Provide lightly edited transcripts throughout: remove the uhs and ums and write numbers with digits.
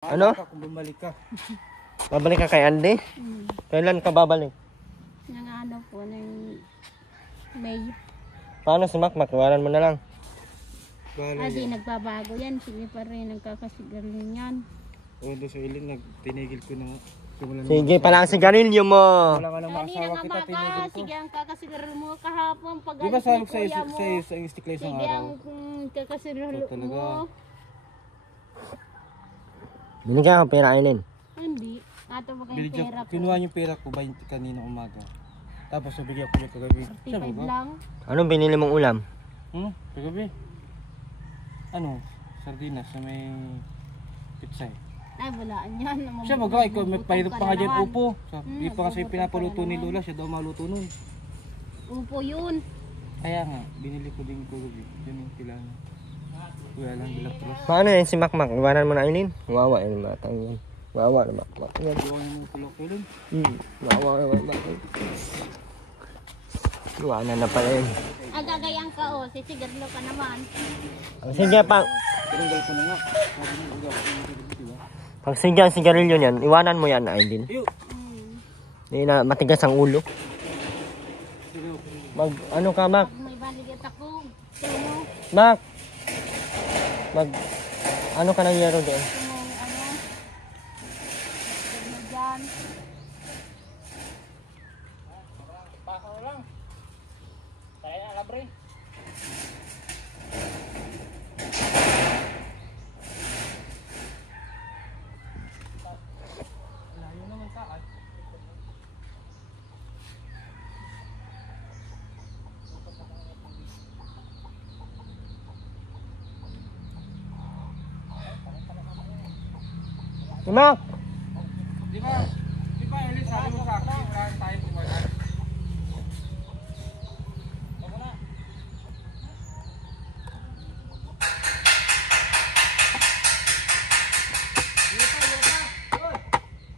Ano? Kung bumalik ka. Babalik ka kay Andy? Kailan ka babalik? Nang ano po, nang May. Paano si Makmak? Iwanan mo na lang. Di nagbabago yan. Sige pa rin, nagkakasigarilyo yan. O, doon sa ilin, tinigil ko na. Sige pa lang sigarilyo mo. Wala ka lang makasawa kita, tinigil ko. Sige ang kakasigarilyo mo kahapon. Pag Di ba sabi kuya mo, sa stick lang isang sige araw? ang kakasigarilyo Ito talaga. mo. Binigyan ka pera Aileen. Hindi. Ato ba kayong pera ko? Kinuha yung pera ko 20 kanina umaga. Tapos nabigyan ko yung kagabi. 35 lang. Anong binili mong ulam? Kagabi. Ano? Sardinas na may pitsay. Ay, walaan yan. Siya magawa, ikaw may pahirap pa nga dyan upo. Hindi pa kasi pinapaluto ni Lola, siya daw maluto nun. Upo yun. Kaya nga, binili ko din kagabi. Yan yung kailangan. Kuya lang bilang cross. Paano yan si Makmak? Iwanan mo na Aileen? Wawa yung batang yan. Wawa na Makmak. Iwan yung tulok ko din. Wawa na batang. Iwanan na pala yun. Agagayang ka o, sisigarlo ka naman. Sige pang. Tinanggal ko na nga. Pag sige ang sigarilyo niyan, iwanan mo yan Aileen. Hindi na matigas ang ulo. Mag ano ka Mak? May baligat ako. Tumo. Mak! Mag ano ka nang yero doon? Tumong ano. Ano dyan. Pasa na lang. Kaya na labre. Layo naman taas. Mak! Di ba, Ellie, sabi mo sa akin, kailangan tayo kumain. Ako na.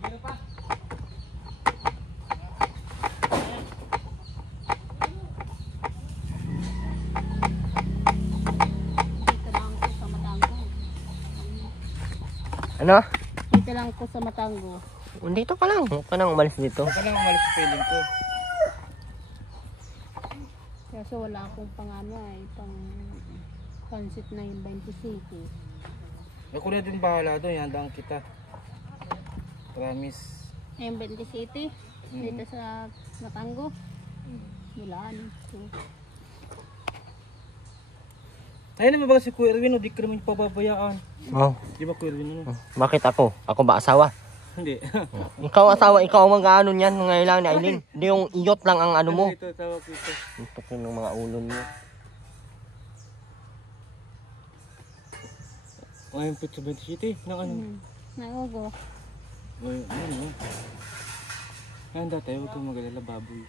Hilo pa. Dito lang ako sa Matanggo. Ano? Dito lang ako sa Matanggo. Dito ka lang. Huwag ka nang umalis dito. Baka lang umalis sa feeling ko. Kaso wala akong pangano ay pang pansit na yung 27. Ako na din bahala doon, handaan kita. Promise. Yung 27 dito sa Matanggo. Wala ano. Ayun naman ba si Kuya Erwin, di ka naman pababayaan. Oh. Di ba Kuya Erwin? Bakit ako? Ako ba asawa? Hindi. Ikaw asawa, ikaw ang mag-ano niyan. Ngayon ni Aileen. Hindi yung iyot lang ang ano mo. Ito, tawag ko ito. Ito ko ng mga ulo niyo. Ayun po sa 27. Nang ano? Nangugo. Ayun, ano? Handa tayo, huwag kang mag-alala, baboy.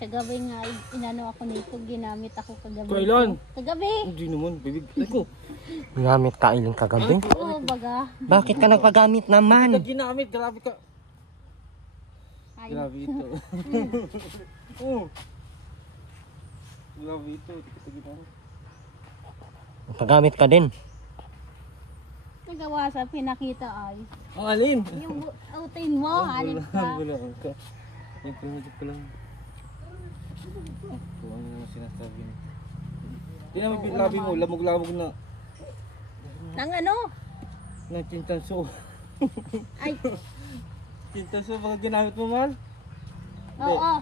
Kagabi nga, inano ako nito, ginamit ako kagabi. Kailan? Kagabi! Hindi naman, bibig. Ako. Ginamit ka Aileen kagabi? Oo, baga. Bakit ka nagpagamit naman? Hindi ka ginamit, grabe ka. Ay, Grabe ito. Oh. Grabe ito, hindi ka ginamit. Nagpagamit ka din. nagawa sa pinakita ay. Ang alin? Yung outin mo, halip ka. Wala ka. Yung primitive ko lang. Kung ano naman sinasabi mo. Hindi naman labi mo, lamog-lamog na. Nang ano? Na kintanso. Ay, Kintanso, baka ginamit mo, mahal? oo.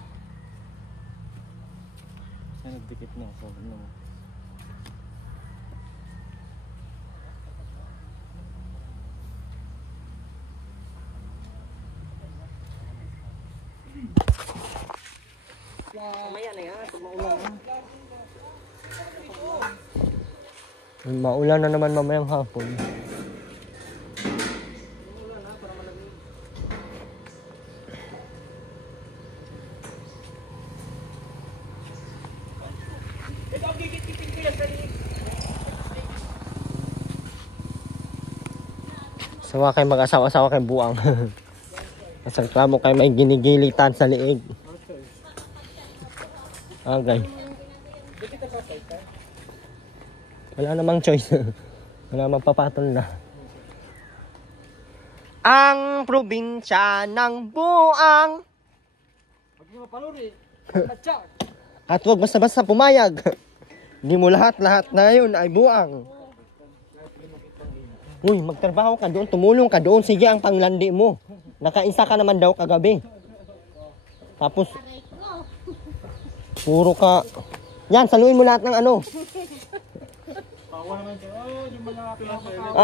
Ay, nagdikit na. Sabi naman. Mamaya na yan, pag maulan na. Maulan na naman mamayang hapon. Sawa kayo mag-asawa-asawa kayo buang. Masagklamo kayo may ginigilitan sa liig. Okay. Wala namang choice. Wala namang papatol na. ang probinsya ng buang. Pag di mapaluri, matcha. At huwag basta-basta pumayag. Hindi mo lahat-lahat na yun ay buang. Uy, magtrabaho ka doon, tumulong ka doon. Sige ang panglandi mo. Nakaisa ka naman daw kagabi. Tapos, puro ka. Yan, saluin mo lahat ng ano. Tawa naman siya. Oh, yung mga pinapakawa.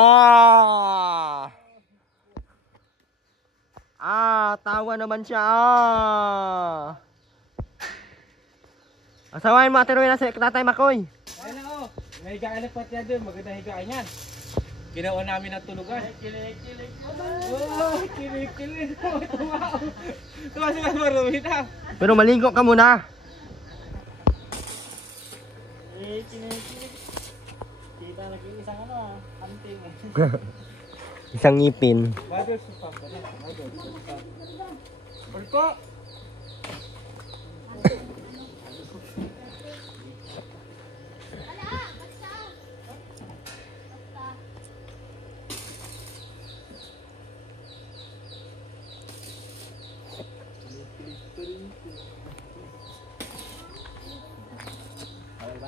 Tawa naman siya. Asawain mo, atiruin na si Tatay Makoy. Ayun na oh. May higaan na pati yan doon. Magandang higaan yan. Ginawa namin ng tulugan. Kilig-kilig. Oh, kilig-kilig. Tumaw. Tumaw si Mas Marumi na. Pero maligo ka muna. Kilig-kilig. Kita nag-iisang ano, anting. Isang ngipin. Mother si Papa. Mother. Pulpo.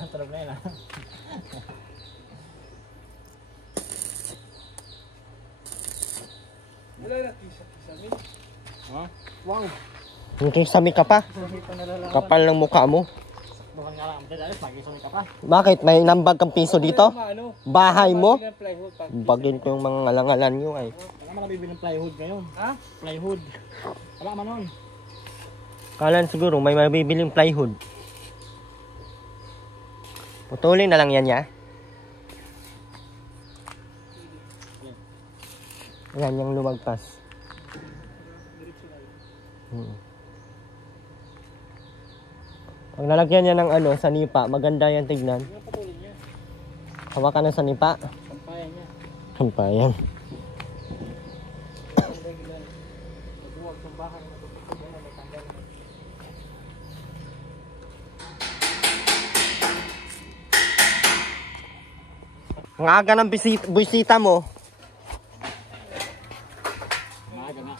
Sarap na yun ah. Wala na kisa-kisa min. Ha? Wow. Yung sami ka pa. Kapal ng mukha mo. Bukan nga lang. Dalit, mag-isami ka pa. Bakit? May nambag kang piso dito? Ano? Bahay mo? Plywood pa. Bagin ko yung mga ngalangalan nyo ay. Wala man nabibili ng plywood ngayon. Ha? Plywood. Wala man nun. Kalan siguro may mabibiling plywood. Putulin na lang yan ya. Yan yung lumagpas. Pag nalagyan niya ng ano, sanipa, maganda yan tignan. Hawakan ng sanipa. Sampayan niya. Sampayan. Nagbuwag ng bahay na matutupin na may tanggal na. Ang aga ng bisita mo. Maaga nga.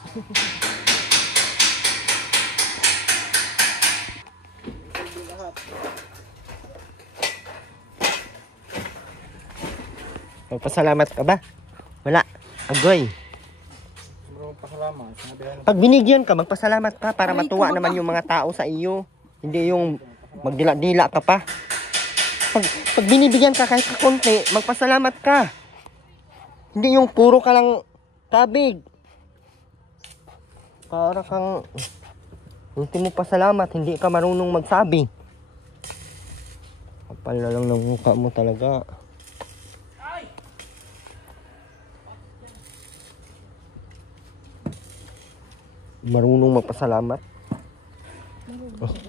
Magpasalamat ka ba? Wala. Agoy. Maraming pasalamat. Pag binigyan ka, magpasalamat ka para matuwa naman yung mga tao sa iyo. Hindi yung magdila-dila ka pa. Pag binibigyan ka kahit kakunti, magpasalamat ka. Hindi yung puro ka lang kabig. Para kang ultimo pasalamat, hindi ka marunong magsabi. Kapal na lang ng mukha mo talaga. Marunong magpasalamat.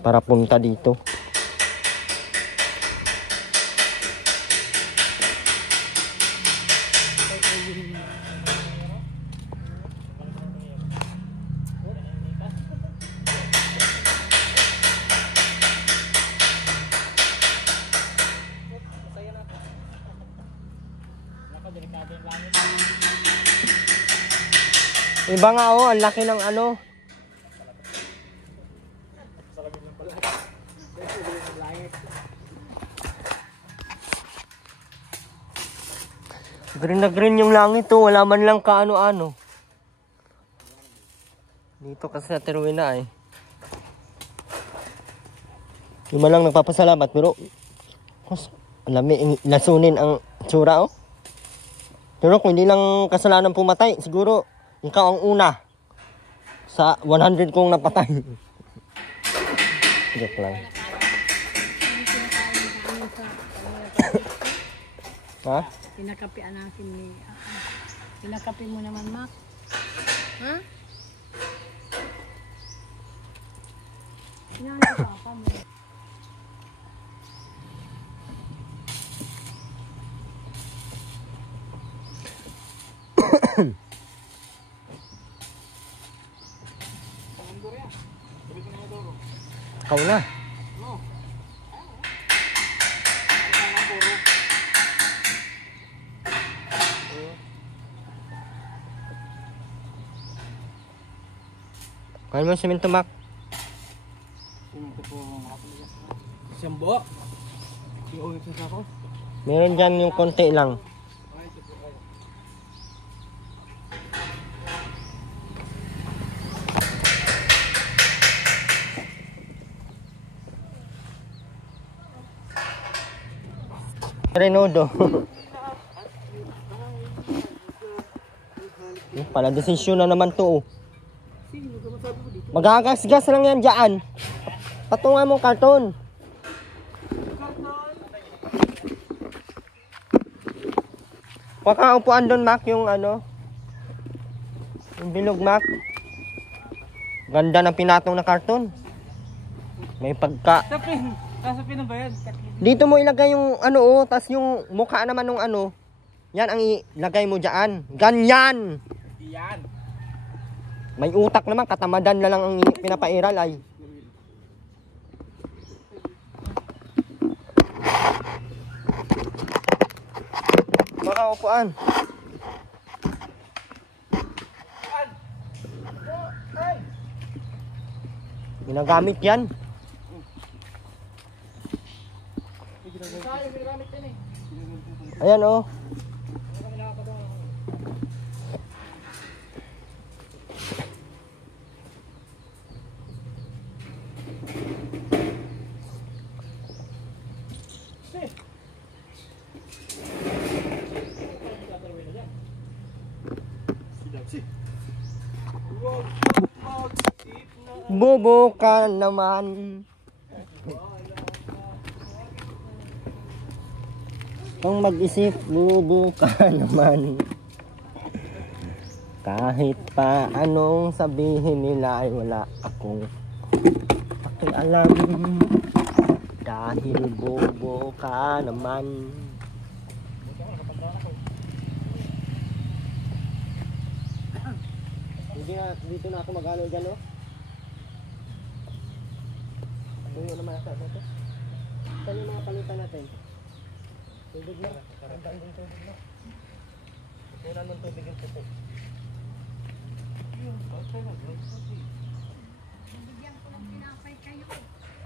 Para punta dito. Iba nga oh, ang laki ng ano. Green na green yung langit oh, wala man lang kaano-ano. Dito kasi sa Teruina eh. Yung man lang nagpapasalamat pero alami, lasunin ang tsura oh. Pero kung hindi lang kasalanan pumatay, siguro ikaw ang una sa 100 kong napatay. Joke lang. Ha? Pinakapian natin ni... Pinakapi mo naman, Mac. Ha? Pinakapi pa ako mo. Ikaw na. Kuhan mo yung simento, Mac. Ito po. Isang buo. Yung ulit sa ako. Meron dyan yung konti lang. Ito po. Renodo. Yung pala, desisyon na naman to. Oh. Magagasgas lang yan dyan. Patungan mo karton. Pakaupuan doon, Mac, yung ano. Yung bilog, Mac. Ganda ng pinatong na karton. May pagka... Sapin! Sapin na ba yan? Dito mo ilagay yung ano, oh, tas yung mukha naman ng ano. Yan ang ilagay mo dyan. Ganyan! Yan! May utak naman, katamadan na lang ang pinapairal ay. Makaupuan. Ginagamit yan. Ayan oh. Bobo ka naman. Kung mag-isip, bobo ka naman. Kahit pa anong sabihin nila ay wala akong pakialam. Dahil bobo ka naman. Dito na ako mag-ano dyan, oh. Tuyo naman ata ito. Saan yung mga palitan natin? Tubig na. Karandaan din tubig na. Kukunan ng tubig yung puto. Bigyan ko ng pinapay kayo.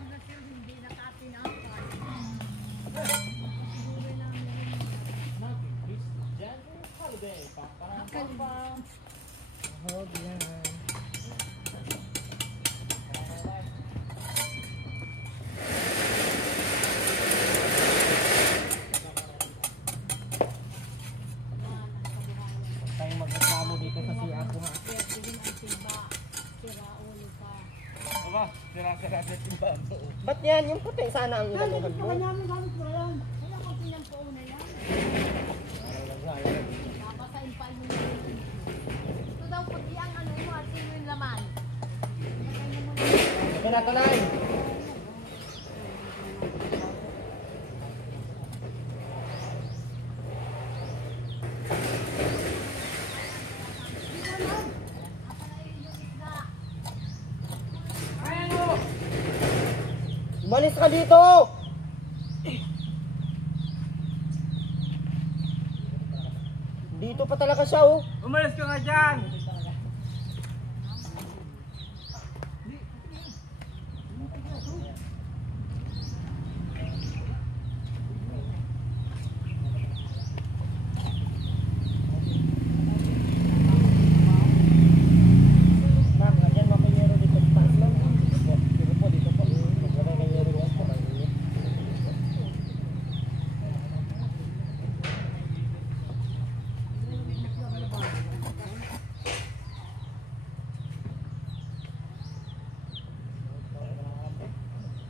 Hanggang sir, hindi nakatinapay. Tayong magreklamo dito sa siya ko, ha. Aba, sira-sira sa timba mo. Ba't yan? Yung puti sana ang ilaluhan mo. Ito daw puti ang ano mo at sino yung laman. Ito na, tunay. Umalis ka dito! Dito pa talaga siya, oh. Umalis ka nga dyan! Ma'am, lagyan mo ang yero dito sa taas lang. Dito po, dito po. Maglagay ng yero yan po.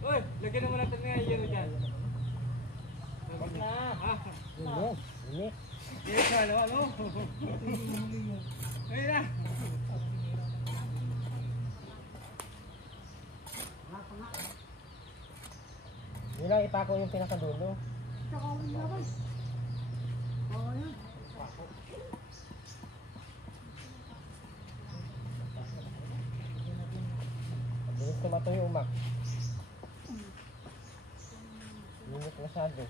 Uy, lagyan naman natin nga yung yero dyan. Huwag na. Ha? Ini. Yes, ano? Ayun na. Yun lang ipako yung pinakadulo. Bilis tumatuyo, Mac. Init masyado.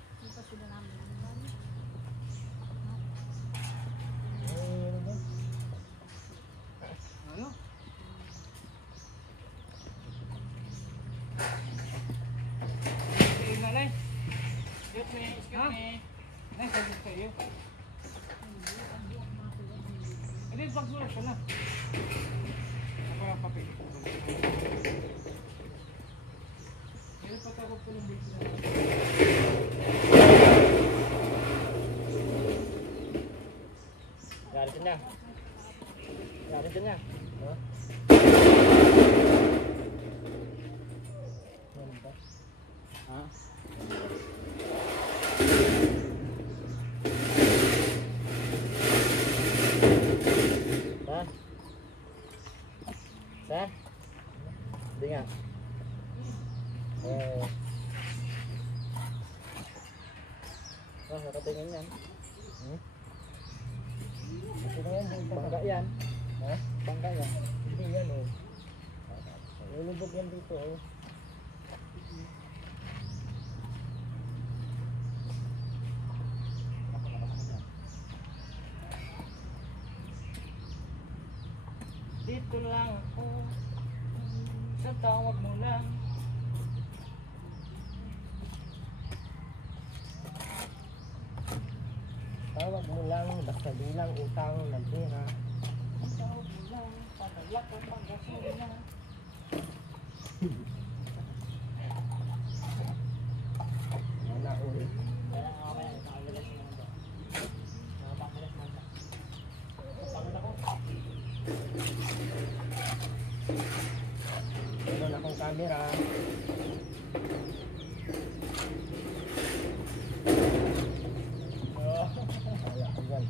Ano? pagsulat ka na. Ako yung papel. Meron pagkakot ko ng bilis na. Galitin niya. Galitin niya. No? Ha? Sir? Sir? Hindi nga. Nakatingin yan. Sino yan? Bangga yan. Ha? Bangga yan. Hindi yan oh. Nilubog yan dito oh. Dito lang ako. Sa tawag mo lang. Tawag mo lang, basta bilang utang ng pera. Tawag mo lang. Padalak ang pagkasulina. Wala ulit. Meron akong camera. Wala ko dyan.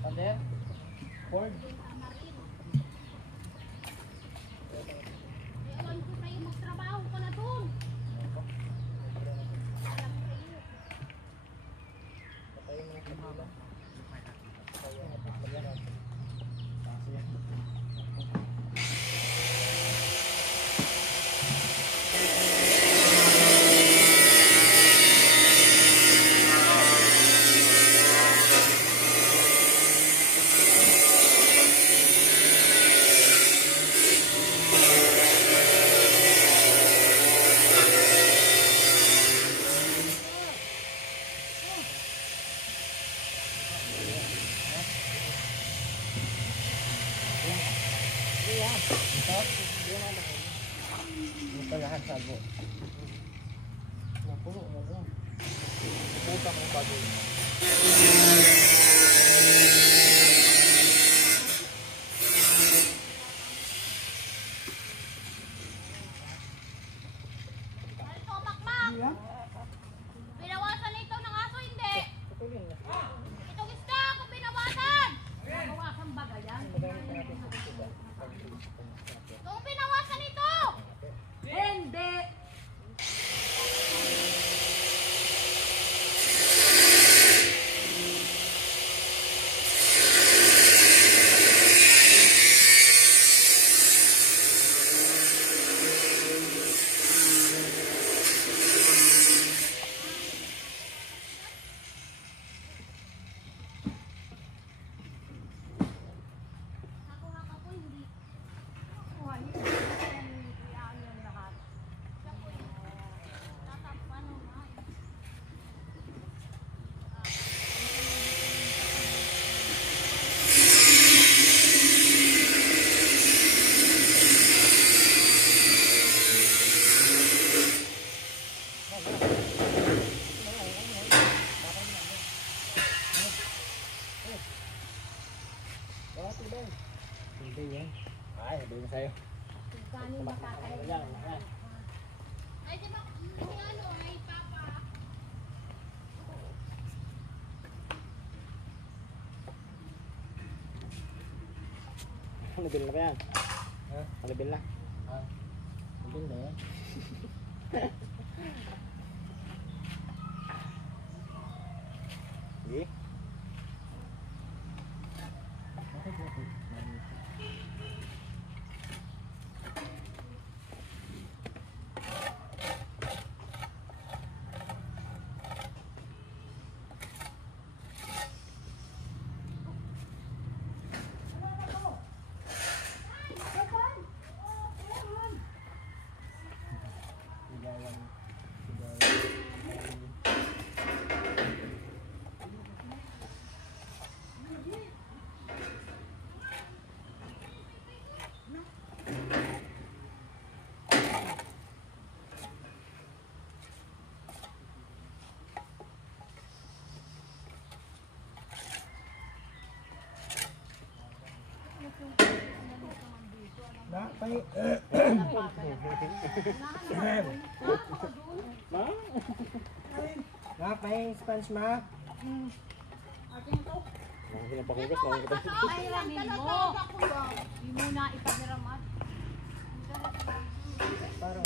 Pader? Ford? Ewan ko sa'yo, magtrabaho ka na doon. Ito lahat sago. Napuno mo doon. Puta mo bago. Ito, makmak! Binawasan ito ng aso, hindi! Itong isda, kung binawasan! Binawasan ba yan? Kung binawasan ito! Hindi! sa'yo. Kanin makakain. Yan. Ay, di ba, ano, ay papa. Nabil na ba yan? Ha? Nabil na? Ha? Nabil na yan? Sige. Napay sponge map. Mga pakugas, mga kapatid. Ay, ramin mo. Hindi mo na ipagiramat. Parang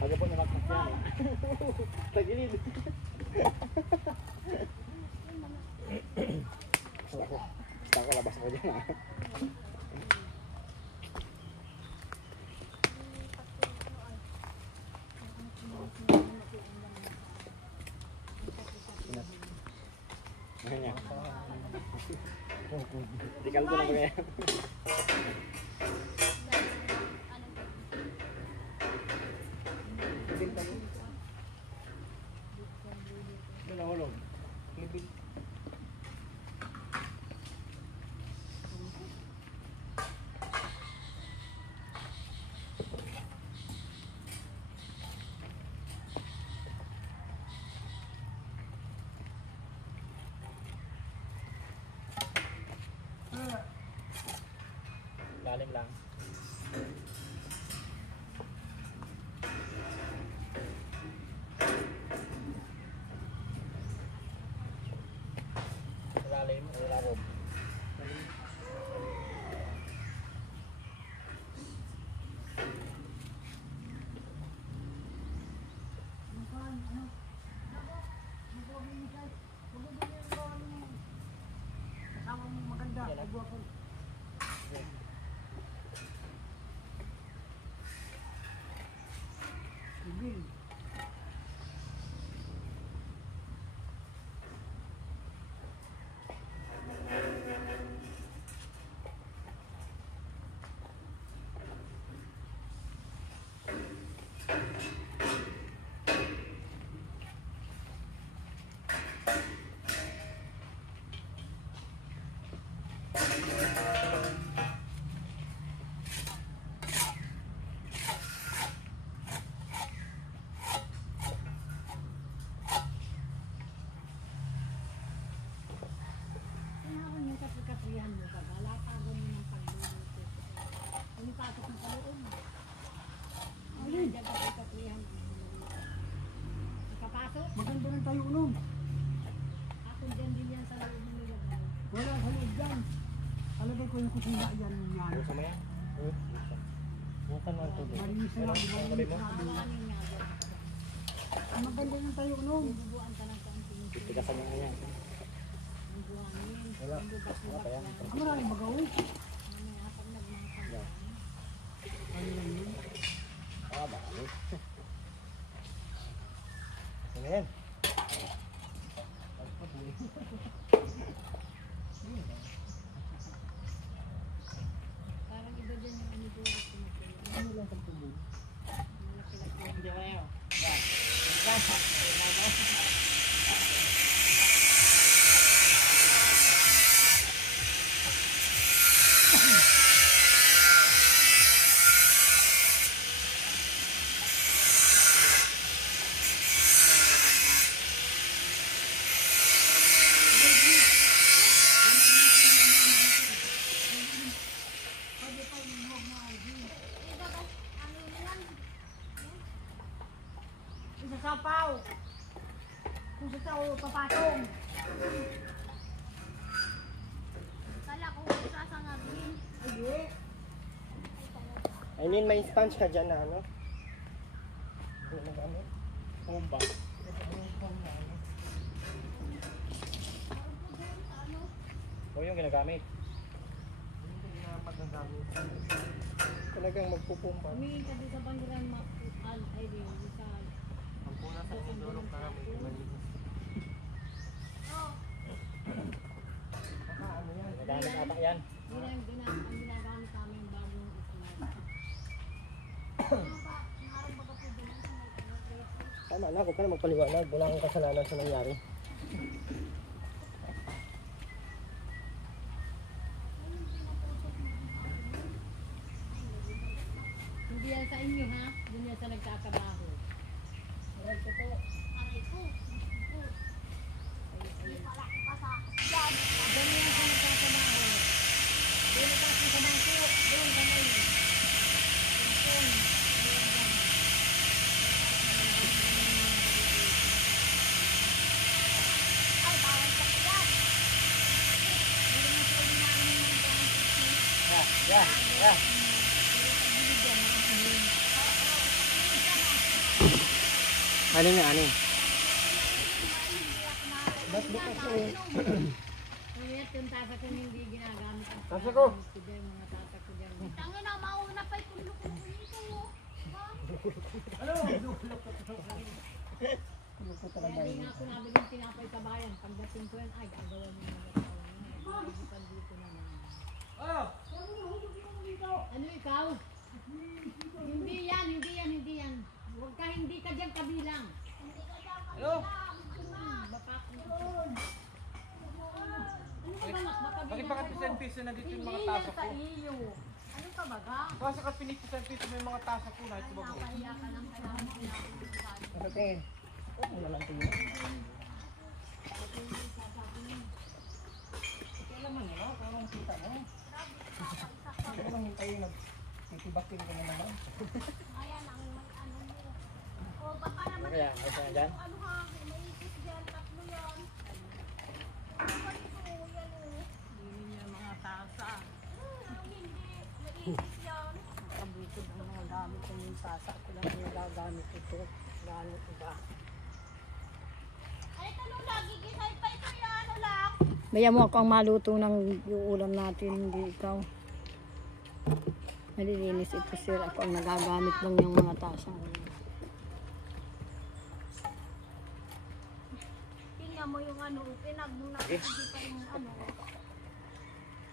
Aga po namakmak yan. Tagilid. Basta ko labas ko dyan. Mahal niya. Di kaldo na ba kaya? Nahulog. Lalim lang. Lalim, lalim. Maganda rin tayo unom. Ako dyan din yan sa loob ng nilagay. Wala sa loob dyan. Alagay ko yung kusina yan yan. Gusto mo yan? Nasaan mo ang tubig? Malinis na lang. Sabi mo? Kanin nga dyan. Maganda rin tayo unom. Bubuan ka ng kaunting Titigasan mo nga yan. ang buhangin. Wala. Ang Wala pa yan. Ang maraming magaw. Mamaya pag nagmangkang. Ano lang yun? Ah, bali. Ano yan? Parang iba dyan yung aniduro ko na kayo. Ano lang sa tubig? Malaki-laki. Hindi ko yan. ito, papatong. Kala ko sasangagin. Ay, Aileen, may sponge ka dyan na ano? Ano na gamit? Pumba. O yung ginagamit. Hindi na magagamit. Talagang magpupumpa. Humingi ka doon sa bandiran ay di sa Ang puna sa sinulog na kami. Malinis. Baka ano yan? Ginagamit ata yan. ang ginagamit namin bagong isla. Tama na, huwag ka na magpaliwanag. Wala kang kasalanan sa nangyari. Hindi yan sa inyo ha, hindi yan sa nagkakabaho. Aray ko po. Aray ko. Dali yan sa nagkakabaho. Doon ka sa bangko. Doon kamay. Doon. Ay, bawal ka yan. Yeah. Alin na, alin? Ba't di kasi? Ngayon, yung tasa ko hindi ginagamit. Tasa ko? Yung mga tasa ko dyan. Tangin na, mauna pa yung tulog dito. Kaya di nga ako nabiling tinapay sa bayan. Pagdating ko yan, ay, gagawa mo na naman. Dito naman. Ano ikaw? Hindi yan. Huwag ka, hindi ka dyan kabilang. Hello? Baka ano ba, baka Bakit bakit piso na dito yung mga hindi tasa yan sa ko? iyo. Ano ka baga? Kasi kat pinipisan-piso mo yung mga tasa ko na ito ba ko? Napahiya ka lang kailangan mo Ano tingin? Oo naman tingin. Kailan man yun, parang kita mo. Kailan man hintayin titibakin ko na naman. Ayan ang ano mo. O baka naman Kaya, may sana dyan? ano ha, may isip dyan, tatlo yan. Ano ba ito? Yan o. Hindi niya mga tasa. Hindi, naisip yan. kabukod ang mga gamit ko yung sasa ko lang yung nagagamit ito. Gamit iba. Ay, tanong lagi, gisay pa ito yan, ano lang. Baya mo ako ang maluto ng yung ulam natin, hindi ikaw. Malilinis ito sir. Ako ang nagagamit lang yung mga tasang. Tingnan mo yung ano, pinag mo na, hindi pa yung ano.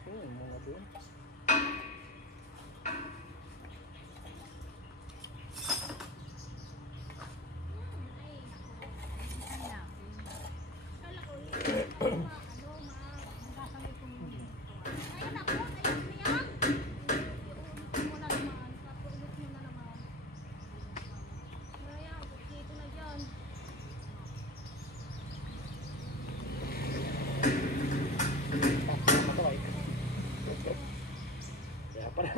Tingin mo na din. Kala ko, ano, magkasangay kong ayun ako, ayun niya. Iulit mo na naman, papulit mo na naman. Kaya, dito na dyan. Kaya pala.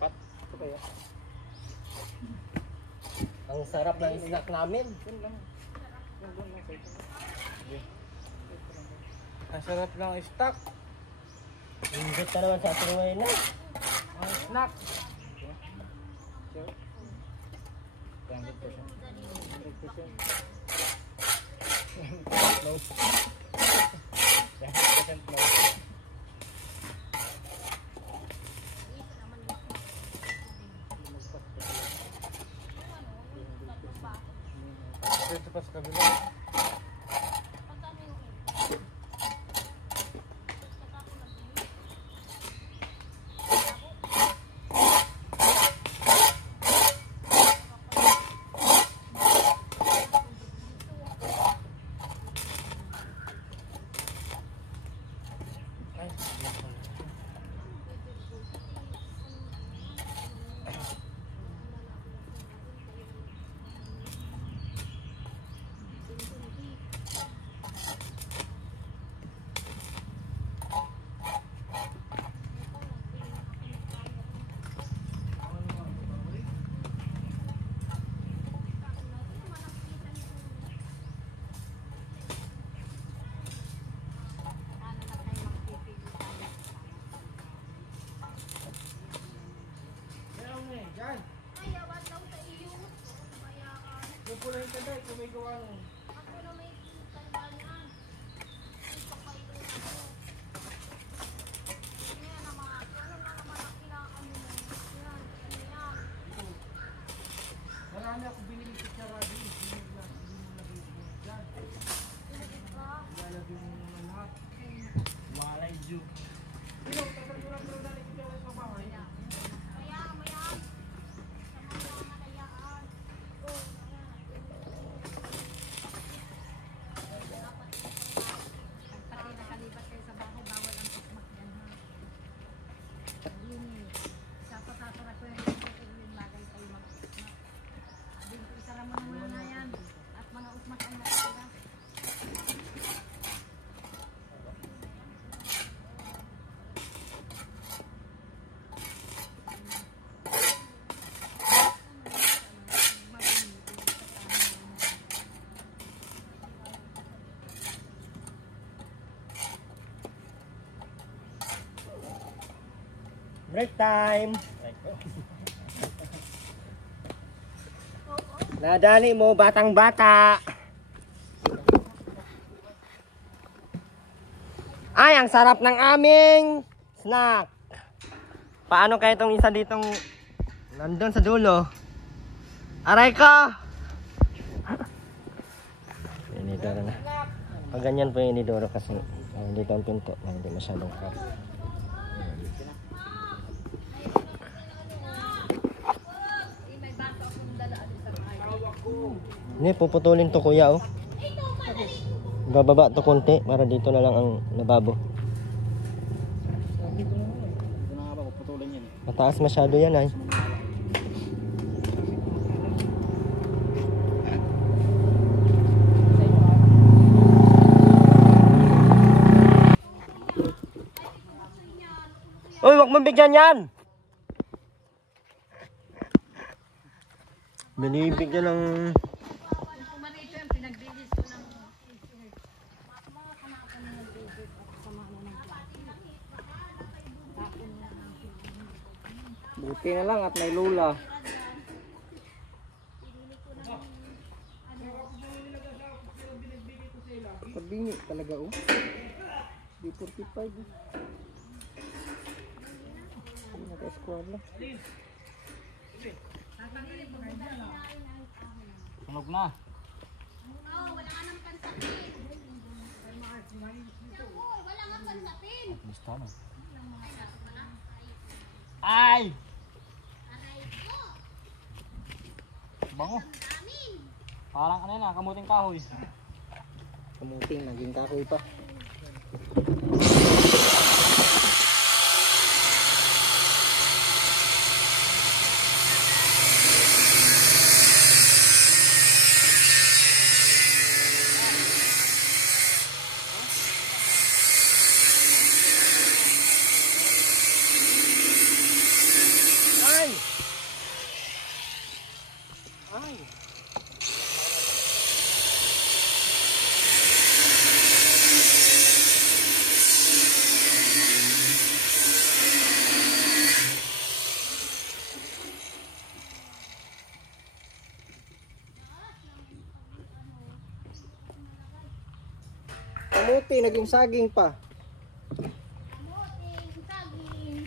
Pat? Ito kaya. Ang sarap ng snack namin. Ang sarap lang stock. Ingit ka naman sa ating ngayon na. Ang snack. 100%. 100%. No. 100% no. Dito pa sa kabila. Ay, Pupulahin ka dahil kung may gawa nun. Ako na may tandaan. Ito kayo na ako. Yan ang mga, ano na naman ang kailangan mo. Yan, ano yan. Marami ako binili sa Charadi. Hindi mo lagay mo dyan. Diba? Ilalagay mo naman lahat. Walay Diyo. Pero, tagal mo lang pero dali ko dyan sa bahay. Kaya, maya. Sa mga nalayaan. Oh, Pag nakalibat kayo sa bahay, bawal ang tukmak yan ha. Yun sa pasasara ko yung bagay kayo mag-tukmak. Sabi ko, isara mo na muna yan. At mga ukmak ang nakatira. Break time! Nadali mo, batang bata! Ay, ang sarap ng aming snack! Paano kaya itong isa ditong nandun sa dulo? Aray ko! Inidoro na. Pag ganyan po yung inidoro kasi dito ang pinto na hindi masyadong crap. Hindi, puputulin to kuya oh. Bababa to konti para dito na lang ang lababo. Ito na nga ba, puputulan yan eh. Mataas masyado yan ay. Uy, wag mong bigyan yan! Binibigyan ng... Kumanito yung pinagbilis ko ng mga kanakan ng bibig at sama na ng tapon na ng Buti na lang at may lula. Pabingi talaga oh. D45 oh. Naka-eskwala. Sunog na. oh, wala ka nang pansapin. Naku, wala nga pansapin. Basta na. Ay! Aray ko, Bango. amin. Parang ano na, kamuting kahoy. Kamuting, naging kahoy pa. Ay! Ay! Kamuti, naging saging pa. Kamuting, saging.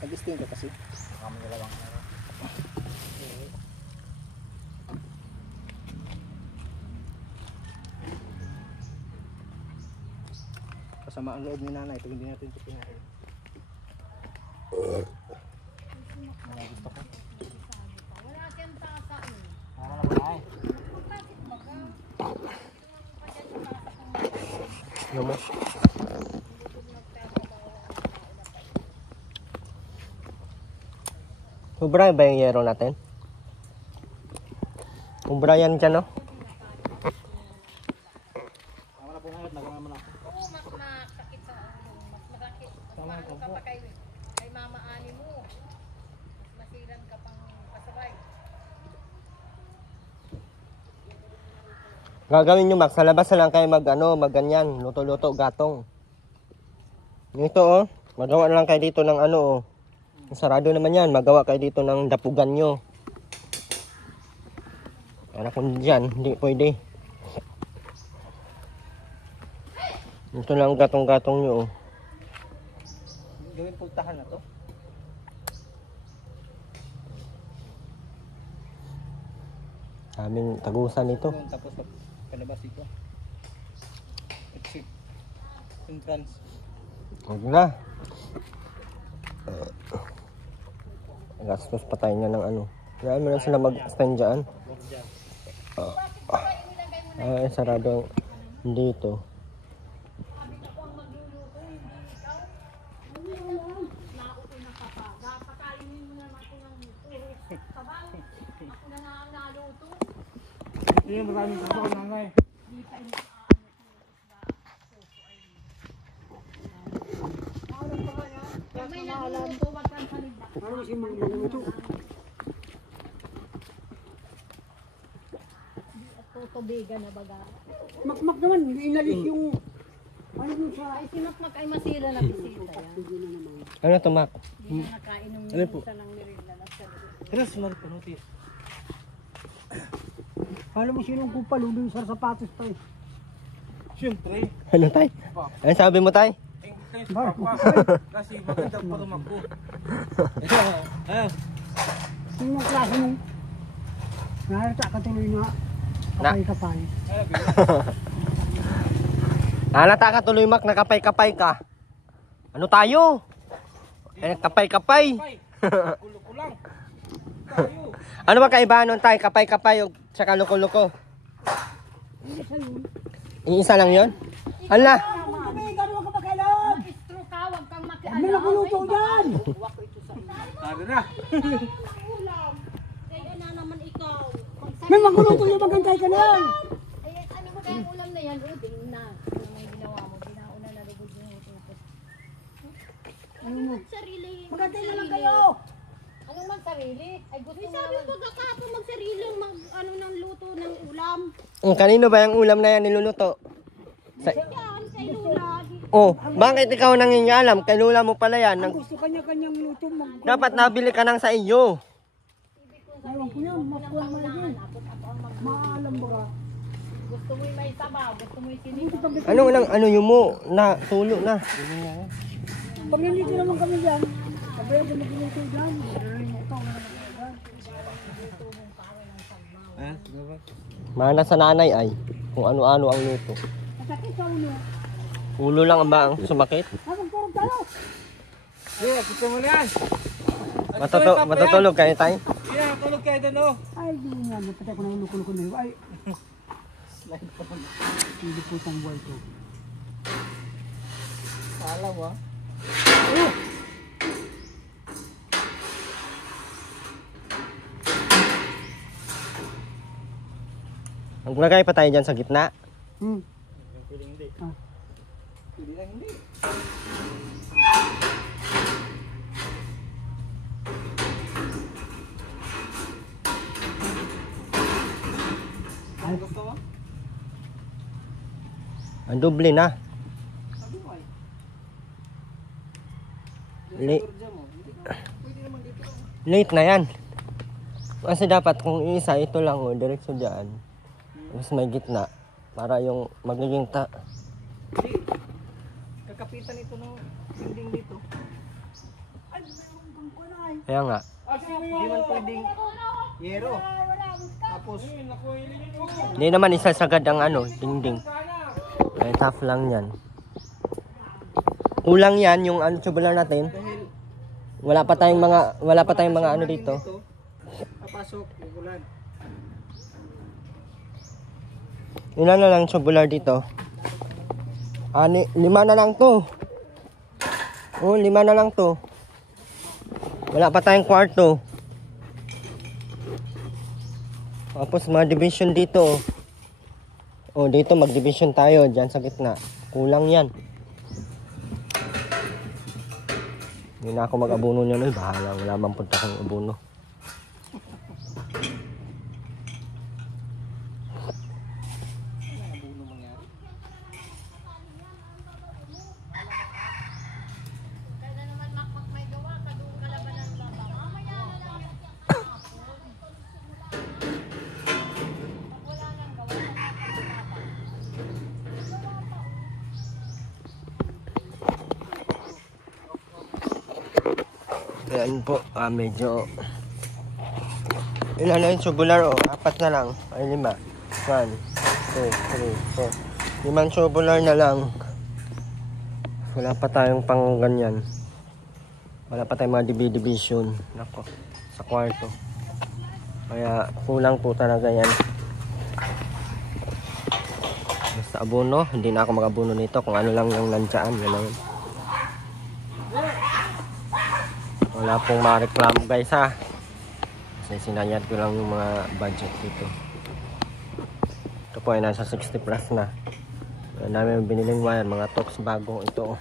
Nag-sting ka kasi. Kasama ang loob ni nanay, ito hindi natin ito kinain. Gusto ko. wala siyang tasa eh. Tama na ba ay? Ano mo? Ubra ba yung yero natin? Ubra yan dyan, no? Tama na po ngayon, nagawa mo na ako. Oo, mas masakit sa ulo. Mas masakit. Mas maano ka pa kay mama ani mo. Mas masiran ka pang kasabay. Gagawin nyo, Mac. Sa labas na lang kayo magganyan. Luto-luto, gatong. Ito, oh. Magawa na lang kayo dito ng oh. Sarado naman yan. Magawa kayo dito ng dapugan nyo. Anak ko dyan. Hindi pwede. Ito lang gatong-gatong nyo, oh. Gawin pultahan na to. Aming tagusan ito. Tapos palabas ito. Exit. Entrance. Huwag na. Gastos pa tayo niya ng Kailan mo na sila mag-stand dyan? Ay, sarado dito. Hindi maraming trabaho nanay. May nagluluto, wag kang salita. Ano si magluluto? Tutubigan na baga. Makmak naman, hindi inalis yung... Ano yung sa... Ay, si Makmak ay masira na bisita yan. Ano to, Mac? Hindi na nakain ng Ano po? isa ng nirila na sa Tara, sumari pa notice. Alam mo sinong kupalo dun sa sapatos tayo. Siyempre. Ano, tay? Ano sabi mo, tay? Kasi maganda pa tumakbo. Sinong klase mo? Naharita ka tuloy na kapay-kapay. Halata ka tuloy, Mac. Nakapay-kapay ka. Ano tayo? Kapay-kapay. Kulo ko lang. Tayo. Ano ba kaibahan nun, tay? Kapay-kapay o tsaka loko-loko? Iisa lang yon? Hala! Kami, gano'n ka ba kailan? Maestro ka, wag kang May nagluluto dyan! Tara na. Kaya na naman ikaw. May magluluto yung magantay ka lang! Ay, ano mo kayang ulam na yan? Uding na. Ano may ginawa mo? Ginauna na lugod yung utupos. Sarili. Magantay na lang kayo! Anong magsarili? Ay, gusto May mo sabi naman. ko kakapon magsarili ng luto ng ulam. Kanino ba yung ulam na yan niluluto? Yan, kay Lula. Oh, bakit ikaw nangingialam? Kay Lula mo pala yan. Ang gusto kanya-kanyang luto, Dapat nabili ka nang sa iyo. Ewan ko yan, makuha mo yun. Maalam ba ka? Gusto mo yung may sabaw, gusto mo yung sinigang. Ano yung mo? Na, tulo na. Pag nandito naman kami dyan, sabayan ko magluluto dyan. Ito, wala naman dyan. Sige ba? Mana sa nanay ay kung ano-ano ang luto. Masakit sa ulo. Ulo lang ba ang sumakit? Magturog tayo! Yeah, gusto mo na yan. Matutulog kayo tayo? Yeah, tulog kayo doon oh. Ay, di nga, napatay ko na ulo ko na yun. Ay, hindi po itang buhay ko. Alam ah. Maglagay pa tayo dyan sa gitna. Pwede hindi. Pwede lang hindi. Ano gusto mo? Ang doble na. Sabi mo ay. Li- Turja mo. Pwede naman dito. late na yan. Kasi dapat kung isa, ito lang o, diretso dyan. Tapos may gitna. Para yung magiging Hindi. Kakapitan ito no. Dinding dito. Ay, mayroon kang kunay. Kaya nga. Hindi man pwedeng yero. Tapos. Hindi naman isasagad ang dingding. Ay, tough lang yan. Kulang yan yung tubular natin. Wala pa tayong mga dito. Papasok. Ulan. Ilan na lang tubular dito? 5 na lang to. Oh, 5 na lang to. Wala pa tayong kwarto. Tapos mga division dito. Oh, dito mag-division tayo dyan sa gitna. Kulang yan. Hindi na ako mag-abuno niyan. Ay, bahala. Wala man punta kong abuno. Ayan po, medyo ilan na yung tubular o? 4 na lang. Ay 5. 1, 2, 3, 4. 5 tubular na lang. Wala pa tayong pang ganyan. Wala pa tayong mga division. Nako, sa kwarto. Kaya kulang po talaga yan. Basta abono, hindi na ako mag-abono nito. Kung ano lang yung nandiyan, yun lang. Wala pong mareklamo guys ha. Kasi sinayad ko lang yung mga budget dito. Ito po ay nasa 60 plus na. Ang dami yung biniling wire, mga Tox bago ito.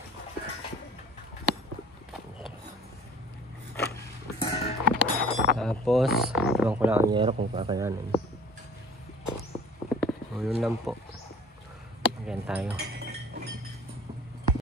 Tapos, iwan ko lang ang yero kung kakayanin. So, yun lang po. Again tayo.